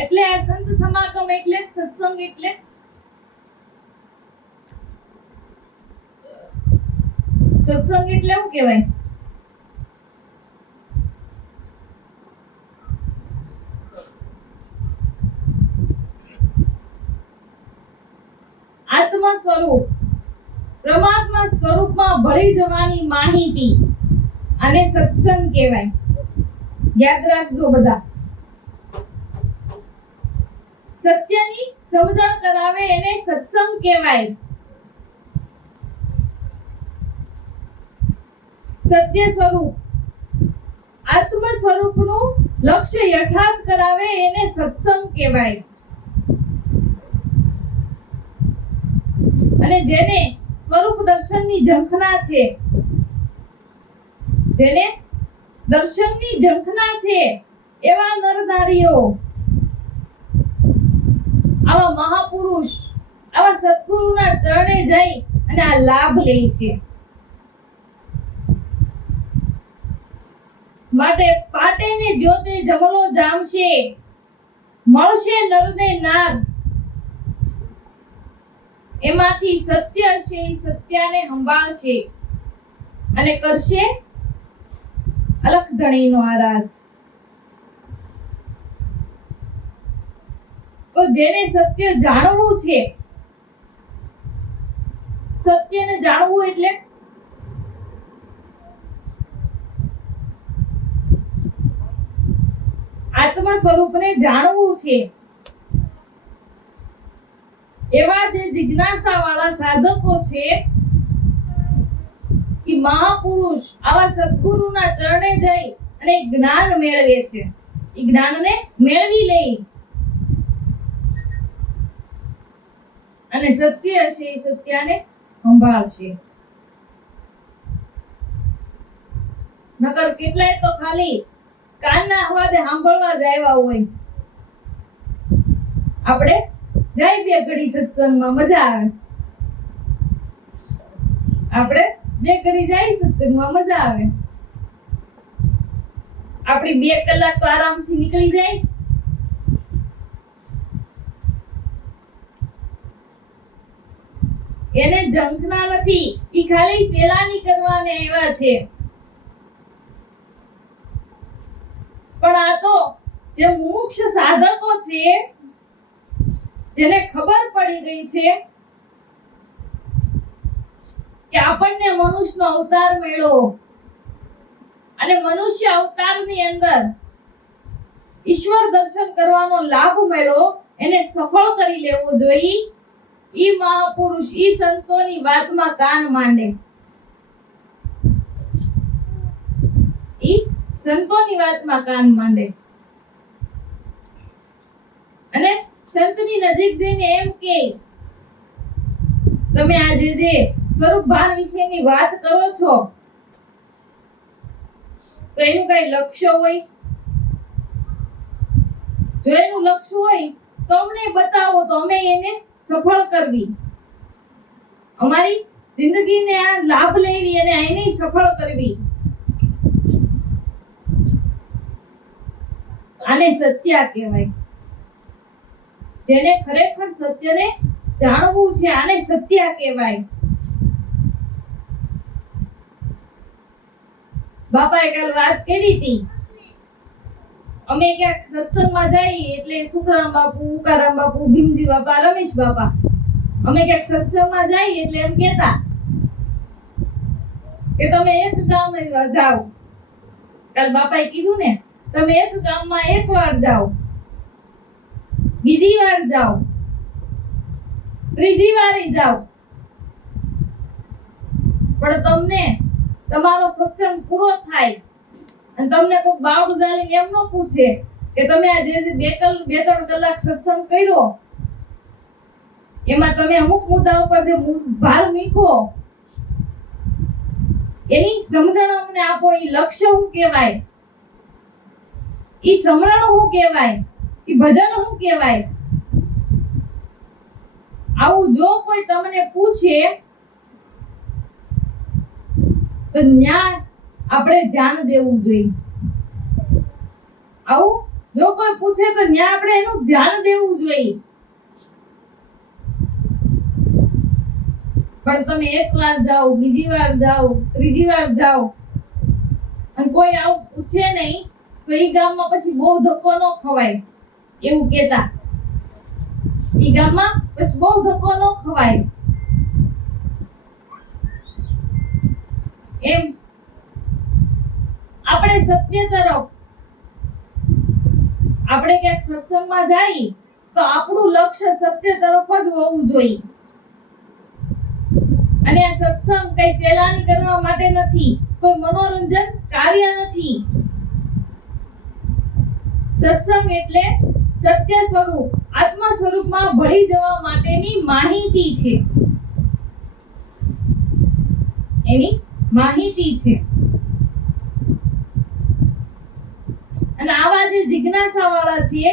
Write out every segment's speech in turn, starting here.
એટલે આ સંત સમાગમ એટલે સત્સંગ એટલે સત્સંગ એટલે શું કહેવાય? આત્મા સ્વરૂપ પરમાત્મા સ્વરૂપમાં ભળી જવાની માહિતી અને સત્સંગ કહેવાય. યાદ રાખજો બધા. સત્યની સમજણ કરાવે એને સત્સંગ કહેવાય. સત્ય સ્વરૂપ આત્મ સ્વરૂપનું લક્ષ્ય યથાર્થ કરાવે એને સત્સંગ કહેવાય. અને જેને સ્વરૂપ દર્શનની ઝંખના છે, જેને દર્શનની ઝંખના છે એવા નર નારીઓ, આવા મહાપુરુષ, આવા સદ્ગુરુના ચરણે જઈ અને આ લાભ લે છે. માટે પાટે ને જ્યોતે જમલો જામશે, મળશે નરને નાર. એમાંથી સત્ય હશે, સત્યને સંભાળશે અને કરશે અલખ ધણીનો આરાધ. તો જેને સત્ય જાણવું છે, સત્યને જાણવું એટલે આત્મા સ્વરૂપને જાણવું છે. એવા જે જિજ્ઞાસા વાળા સાધકો છે એ મહાપુરુષ આવા સદ્ગુરુના ચરણે જઈ અને જ્ઞાન મેળવે છે. એ જ્ઞાનને મેળવી લે અને સત્ય હશે એ સત્યને સંભાળશે. નકર કેટલાય તો ખાલી કાનના હવાદે સાંભળવા જ આવ્યા હોય. આપણે જાય બે ઘડી સત્સંગમાં મજા આવે, આપણે બે ઘડી જાય સત્સંગમાં મજા આવે, આપણી 2 કલાક તો આરામથી નીકળી જાય. એને ઝંખના નથી, ઈ ખાલી ચેલાની કરવાને આવ્યા છે. પણ આ તો જે મુમુક્ષ સાધકો છે, જેને ખબર પડી ગઈ છે કે આપણને મનુષ્યનો અવતાર મળ્યો અને મનુષ્ય અવતારની અંદર ઈશ્વર દર્શન કરવાનો લાભ મળ્યો, એને સફળ કરી લેવો જોઈએ. ઈ મહાપુરુષ ઈ સંતોની વાતમાં કાન માંડે, ઈ સંતોની વાતમાં કાન માંડે અને સંતની નજીક જઈને એમ કે તમે આજે જે સ્વરૂપ ભાન વિશેની વાત કરો છો તો એનું કઈ લક્ષ્ય હોય? જો એનું લક્ષ્ય હોય તો અમને બતાવો, તો અમે એને સફળ કરવી, અમારી જિંદગીને આ લાભ લેવી અને એને સફળ કરવી. આને સત્ય કહેવાય. જેને ખરેખર સત્યને જાણવું છે આને સત્ય કહેવાય. બાપાએ કાલ વાત કરી હતી, અમે ક્યાંક સત્સંગમાં જઈએ એટલે સુખરામ બાપુ, ઉકારામ બાપુ, ભીમજી બાપા, રમેશ બાપા, અમે ક્યાંક સત્સંગમાં જઈએ એટલે એમ કહેતા કે તમે એક ગામમાં જાઓ. કાલ બાપાએ કીધું ને, તમે એક ગામમાં એક વાર જાઓ, બીજી વાર જાઓ, ત્રીજી વારે જાઓ, પણ તમને તમારો સત્સંગ પૂરો થાય અને તમને કોઈ બાવડું ગાલીને એમ ન પૂછે કે તમે આ જે 2-3 કલાક સત્સંગ કર્યો એમાં તમે અમુક મુદ્દા ઉપર જે ભાર મૂકો એની સમજણ અમને આપો. એ લક્ષ્ય શું કહેવાય, ઈ સમરણ શું કહેવાય, ઈ ભજન શું કહેવાય? આવું જો કોઈ તમને પૂછે તો ન્યા આપણે ધ્યાન દેવું જોઈએ. આવું જો કોઈ પૂછે તો ન્યા આપણે એનું ધ્યાન દેવું જોઈએ. પણ તમે એક વાર જાઓ, બીજી વાર જાઓ, ત્રીજી વાર જાઓ અને કોઈ આવું પૂછે નહીં તો ઈ ગામમાં પછી બહુ ધક્કો ન ખવાય એવું કહેતા. ઈ ગામમાં પછી બહુ ધક્કો ન ખવાય એમ. આપણે સત્ય તરફ આપણે ક્યાંક સત્સંગમાં જાય તો આપણું લક્ષ્ય સત્ય તરફ જ હોવું જોઈએ. અને આ સત્સંગ કઈ ચેલાની કરવા માટે નથી, કોઈ મનોરંજન કાર્ય નથી. સત્સંગ એટલે સત્ય સ્વરૂપ આત્મા સ્વરૂપમાં ભળી જવા માટેની માહિતી છે, એની માહિતી છે. અને આવા જે જિજ્ઞાસા વાળા છીએ,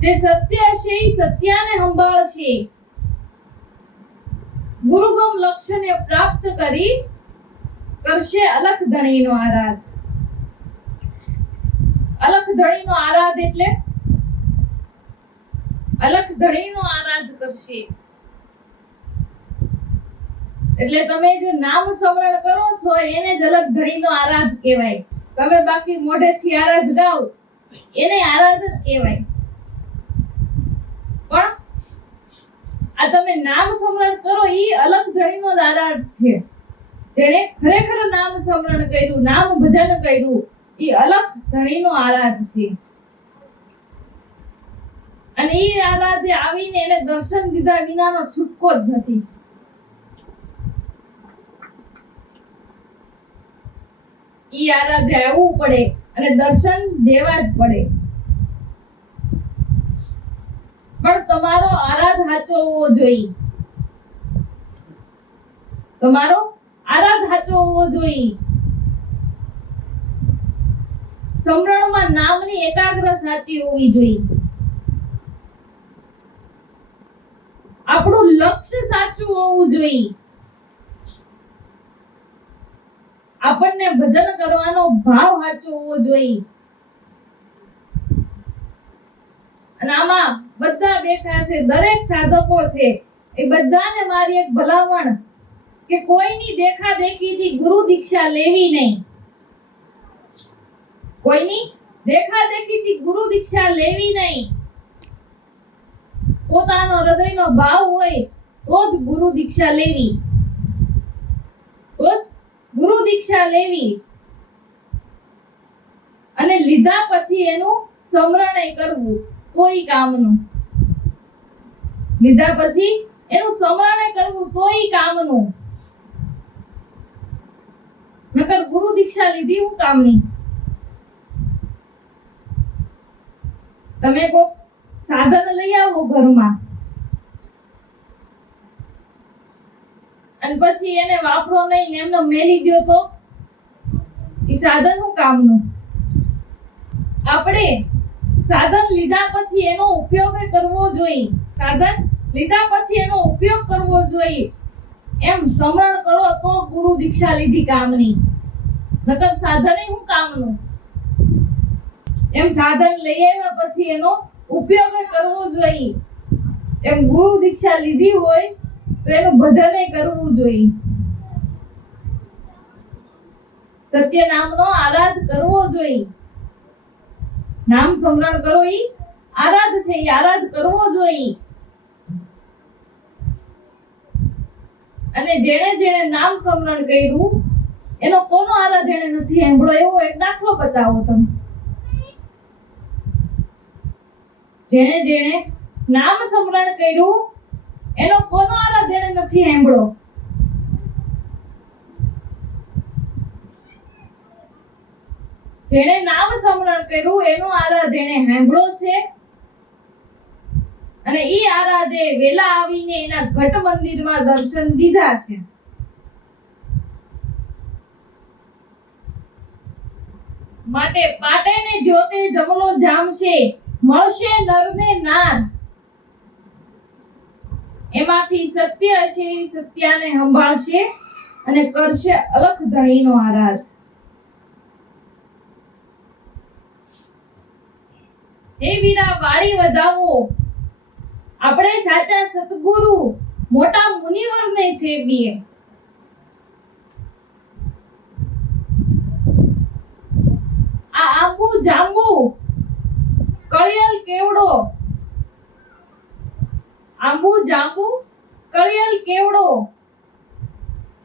જે સત્ય છે એ સત્યને સંભાળશે, ગુરુગમ લક્ષ્યને પ્રાપ્ત કરી કરશે અલખ ધણીનો આરાધ. અલખ ધણીનો આરાધ એટલે અલખ ધણીનો આરાધ કરશે. એટલે તમે જે નામ સ્મરણ કરો છો એને જ અલખ ધણીનો આરાધ કહેવાય. તમે બાકી મોઢેથી આરાધ ગાઓ એને આરાધ જ કહેવાય. પણ આ તમે નામ સ્મરણ કરો ઈ અલખ ધણીનો જ આરાધ છે. જેને ખરેખર નામ સ્મરણ કર્યું, નામ ભજન કર્યું, ઈ અલખ ધણીનો આરાધ છે. અને ઈ આરાધે આવીને એને દર્શન દીધા વિનાનો છૂટકો જ નથી. ઈ આરાધે આવવું પડે અને દર્શન દેવા જ પડે. પણ તમારો આરાધ સાચો હોવો જોઈએ. તમારો આરાધ સાચો હોવો જોઈએ. સમરણમાં નામની એકાગ્ર સાચી હોવી જોઈએ. આપણું લક્ષ્ય સાચું હોવું જોઈએ. આપણને ભજન કરવાનો ભાવ સાચો હોવો જોઈએ. અને આમાં બધા બેઠા છે, દરેક સાધકો છે, એ બધાને મારી એક ભલામણ કે કોઈની દેખા દેખીથી ગુરુ દીક્ષા લેવી નહીં. કોઈની દેખા દેખીથી ગુરુ દીક્ષા લેવી નહીં. પોતાનો હૃદયનો ભાવ હોય તો જ ગુરુ દીક્ષા લેવી. તો જ ગુરુ દીક્ષા લેવી. અને લીધા પછી એનું સ્મરણ કરવું તોય કામનું. લીધા પછી એનું સ્મરણ કરવું તોય કામનું. નકર ગુરુ દીક્ષા લીધી હું કામની. તમે કોક સાધન લઈ આવો ઘરમાં અને પછી એને વાપરો નહીં ને એમને મેલી દો તો એ સાધન શું કામનું? આપણે સાધન લીધા પછી એનો ઉપયોગ કરવો જોઈએ. સાધન લીધા પછી એનો ઉપયોગ કરવો જોઈએ. એમ સ્મરણ કરો તો ગુરુ દીક્ષા લીધી કામની. નકર સાધન શું કામનું? એમ સાધન લઈ આવ્યા પછી એનો ઉપયોગ કરવો જોઈએ. એમ ગુરુ દીક્ષા લીધી હોય તો એનું ભજન કરવું જોઈએ. સત્ય નામનો આરાધ કરવો જોઈએ. નામ સ્મરણ કરો ઈ આરાધ છે, ઈ આરાધ કરવો જોઈએ. અને જેણે જેણે નામ સ્મરણ કર્યું એનો કોનો આરાધ એને નથી સાંભળ્યો એવો એક દાખલો બતાવો તમે. જેણે જેણે નામ સ્મરણ કર્યું એનો કોનો આરાધ એને નથી સાંભળ્યો. જેણે નામ સ્મરણ કર્યું એનો આરાધ એને સાંભળ્યો છે. અને ઈ આરાધે વેલા આવીને એના ઘટ મંદિરમાં દર્શન દીધા છે. માટે પાટે ને જ્યોતે જમલો જામશે, મળશે નરને નાર. એમાંથી સત્ય હશે સત્યને સંભાળશે અને કરશે અલખ ધણીનો આરાધ. હે વીરા વાળી વધાવો, આપણે સાચા સદગુરુ મોટા મુનિવરને સેવીએ. આ આંબુ જાંબુ કળિયલ કેવડો, આંબુ જાંબુ કળિયલ કેવડો,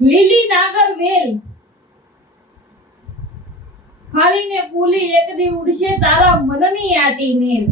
લીલી નાગર વેલ, ફાલીને ફૂલી એક દી ઉડશે તારા મનની આટી મેલ.